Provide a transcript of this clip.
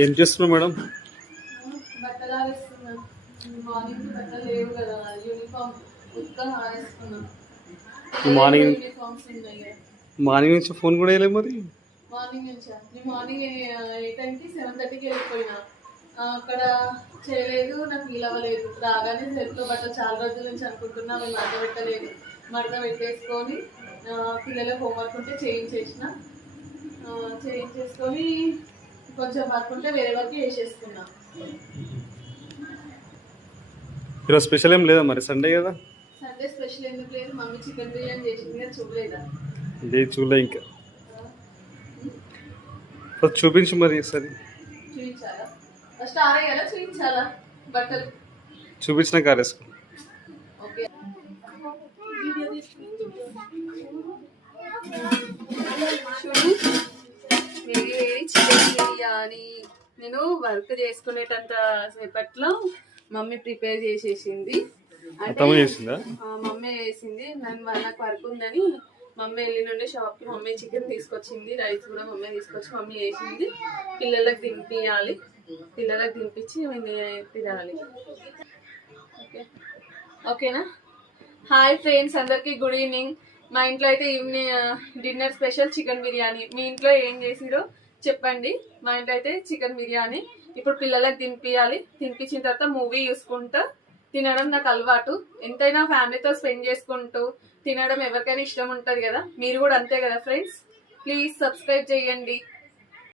ఏం చేస్తున్నావు madam? Morning morning నుంచి ఫోన్ కూడా వేయలేదు మరి? మార్నింగ్ నుంచా నేను మార్నింగ్ ఏ టైంకి సెవెన్ థర్టీకి వెళ్ళిపోయినా. అక్కడ చేయలేదు నాకు వీలు అవ్వలేదు. రాగానే సెల్ఫ్లో బట్టలు చాలా రోజుల నుంచి అనుకుంటున్నా అవి మడత పెట్టలేదు. మడత పెట్టేసుకొని పిల్లల హోంవర్క్ ఉంటే చేయించేసిన. చేయించేసుకొని కొంచెం వర్క్ ఉంటే వేరే వరకు వేసేసుకున్నా ఈరోజు స్పెషల్ ఏం లేదా మరి? సండే కదా? సండే స్పెషల్ ఎందుకు లేదు? మమ్మీ చికెన్ బిర్యానీ చేసింది కదా చూడలేదా? ఇదే చూడలే ఇంకా. ఫస్ట్ చూపించు మరి ఒకసారి చూపించాలా? ఫస్ట్ ఆరేయాలా చూపించాలా? బట్టలు? చూపించిన కారేసుకో ఓకే. చికెన్ బిర్యానీ నేను వర్క్ చేసుకునేటంత సేపట్లో మమ్మీ ప్రిపేర్ చేసేసింది. అంటే మమ్మీ చేసింది. నన్ను నాకు వర్క్ ఉందని మమ్మీ వెళ్ళి నుండి షాప్కి మమ్మీ చికెన్ తీసుకొచ్చింది రైస్ కూడా మమ్మీ తీసుకొచ్చి మమ్మీ చేసింది. పిల్లలకు దింపియాలి పిల్లలకు దింపించి మేము తినాలి. ఓకే ఓకేనా? హాయ్ ఫ్రెండ్స్ అందరికీ గుడ్ ఈవినింగ్. మా ఇంట్లో అయితే evening dinner special chicken biryani. మీ ఇంట్లో ఏం చేసిరో చెప్పండి. మా ఇంట్లో అయితే చికెన్ బిర్యానీ. ఇప్పుడు పిల్లలకు తినిపించాలి తినిపించిన తర్వాత మూవీ చూసుకుంటూ తినడం నాకు అలవాటు. ఎంతైనా ఫ్యామిలీతో స్పెండ్ చేసుకుంటూ తినడం ఎవరికైనా ఇష్టం ఉంటుంది కదా. మీరు కూడా అంతే కదా ఫ్రెండ్స్? ప్లీజ్ సబ్స్క్రైబ్ చేయండి.